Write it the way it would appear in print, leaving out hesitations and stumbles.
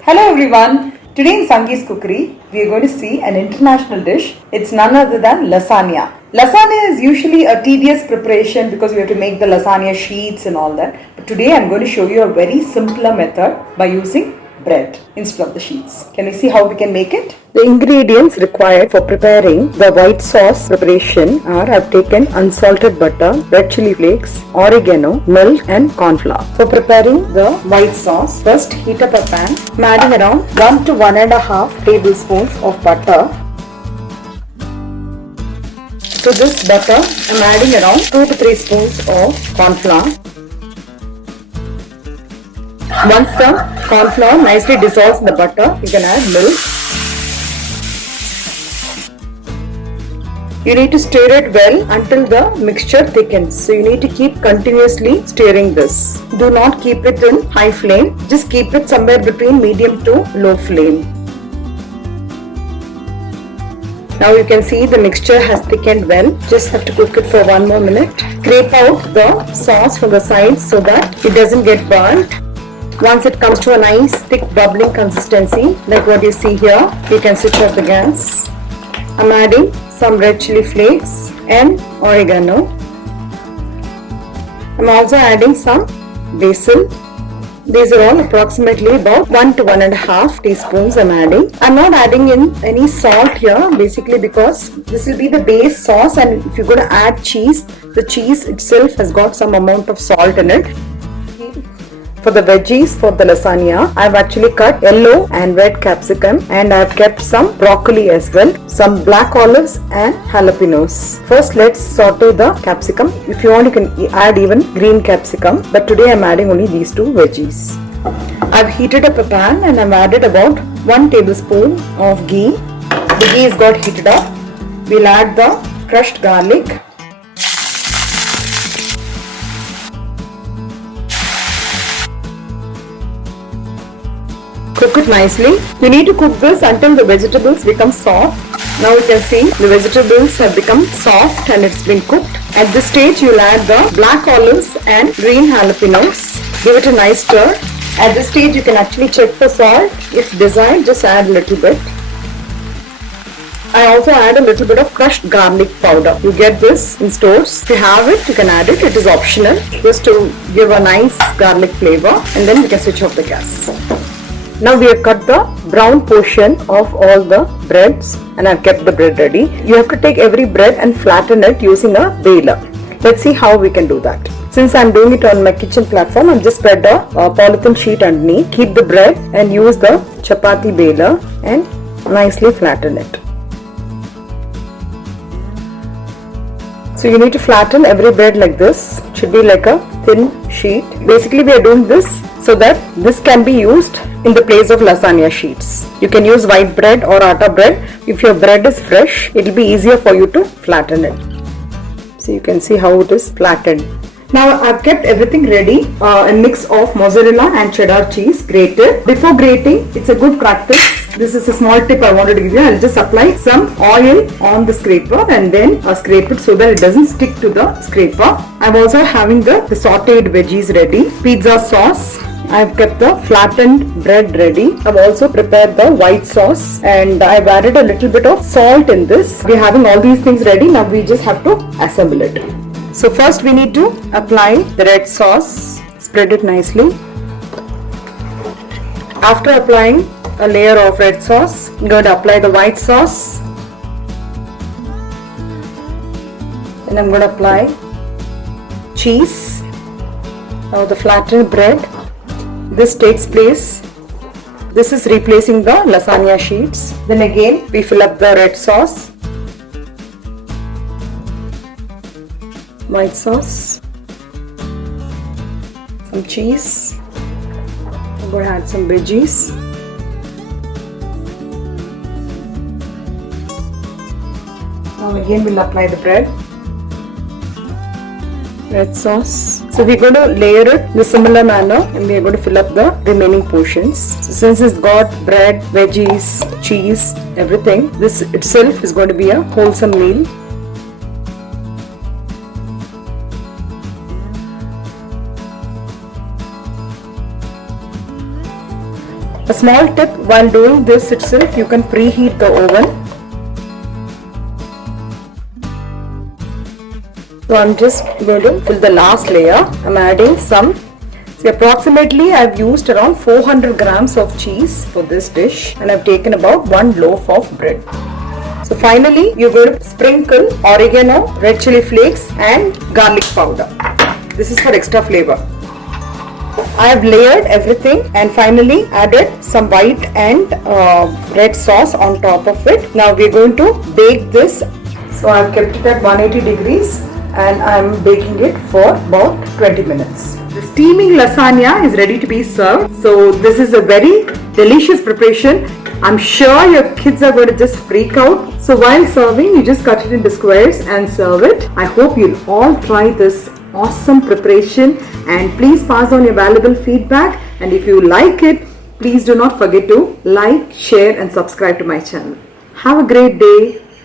Hello everyone. Today in Sangee's Cookery, we are going to see an international dish. It's none other than lasagna. Lasagna is usually a tedious preparation because we have to make the lasagna sheets and all that. But today I'm going to show you a very simpler method by using bread instead of the sheets. Can we see how we can make it? The ingredients required for preparing the white sauce preparation are I've taken unsalted butter, red chili flakes, oregano, milk and corn flour. For preparing the white sauce, first heat up a pan. I'm adding around 1 to 1.5 tablespoons of butter. To this butter, I'm adding around 2 to 3 spoons of corn flour. Once the corn flour nicely dissolves in the butter, you can add milk. You need to stir it well until the mixture thickens. So you need to keep continuously stirring this. Do not keep it in high flame. Just keep it somewhere between medium to low flame. Now you can see the mixture has thickened well. Just have to cook it for 1 more minute. Scrape out the sauce from the sides so that it doesn't get burnt. Once it comes to a nice thick bubbling consistency like what you see here, you can switch off the gas. I'm adding some red chili flakes and oregano. I'm also adding some basil. These are all approximately about 1 to 1.5 teaspoons I'm adding. I'm not adding in any salt here basically because this will be the base sauce, and if you're going to add cheese, the cheese itself has got some amount of salt in it. For the veggies for the lasagna, I've actually cut yellow and red capsicum, and I've kept some broccoli as well, some black olives and jalapenos. First let's saute the capsicum. If you want you can add even green capsicum, but today I'm adding only these two veggies. I've heated up a pan and I've added about 1 tablespoon of ghee. The ghee has got heated up. We'll add the crushed garlic. Cook it nicely. You need to cook this until the vegetables become soft. Now you can see the vegetables have become soft and it's been cooked. At this stage you'll add the black olives and green jalapenos. Give it a nice stir. At this stage you can actually check for salt. If desired, just add a little bit. I also add a little bit of crushed garlic powder. You get this in stores. If you have it, you can add it. It is optional just to give a nice garlic flavor, and then you can switch off the gas. Now we have cut the brown portion of all the breads and I've kept the bread ready. You have to take every bread and flatten it using a baler. Let's see how we can do that. Since I'm doing it on my kitchen platform, I'll just spread a polythene sheet underneath. Keep the bread and use the chapati baler and nicely flatten it. So you need to flatten every bread like this. It should be like a thin sheet. Basically we are doing this so that this can be used in the place of lasagna sheets. You can use white bread or atta bread. If your bread is fresh, it will be easier for you to flatten it. So you can see how it is flattened. Now I've kept everything ready. A mix of mozzarella and cheddar cheese grated. Before grating, it's a good practice. This is a small tip I wanted to give you. I'll just apply some oil on the scraper and then scrape it so that it doesn't stick to the scraper. I'm also having the sauteed veggies ready. Pizza sauce. I've kept the flattened bread ready. I've also prepared the white sauce and I've added a little bit of salt in this. We're having all these things ready. Now we just have to assemble it. So first we need to apply the red sauce. Spread it nicely. After applying a layer of red sauce, I'm going to apply the white sauce. Then I'm going to apply cheese. Now the flattened bread. This takes place. This is replacing the lasagna sheets. Then again we fill up the red sauce. White sauce. Some cheese. I'm going to add some veggies. Now again we'll apply the bread. Red sauce. So we're going to layer it in a similar manner and we're going to fill up the remaining portions. So since it's got bread, veggies, cheese, everything, this itself is going to be a wholesome meal. A small tip, while doing this itself, you can preheat the oven. So I'm just going to fill the last layer. I'm adding some. So approximately I've used around 400 grams of cheese for this dish, and I've taken about 1 loaf of bread. So finally, you're going to sprinkle oregano, red chili flakes and garlic powder. This is for extra flavor. I have layered everything and finally added some white and red sauce on top of it. Now we're going to bake this. So I've kept it at 180 degrees and I'm baking it for about 20 minutes. The steaming lasagna is ready to be served. So this is a very delicious preparation. I'm sure your kids are going to just freak out. So while serving, you just cut it into squares and serve it. I hope you'll all try this awesome preparation and please pass on your valuable feedback. And if you like it, please do not forget to like, share and subscribe to my channel. Have a great day.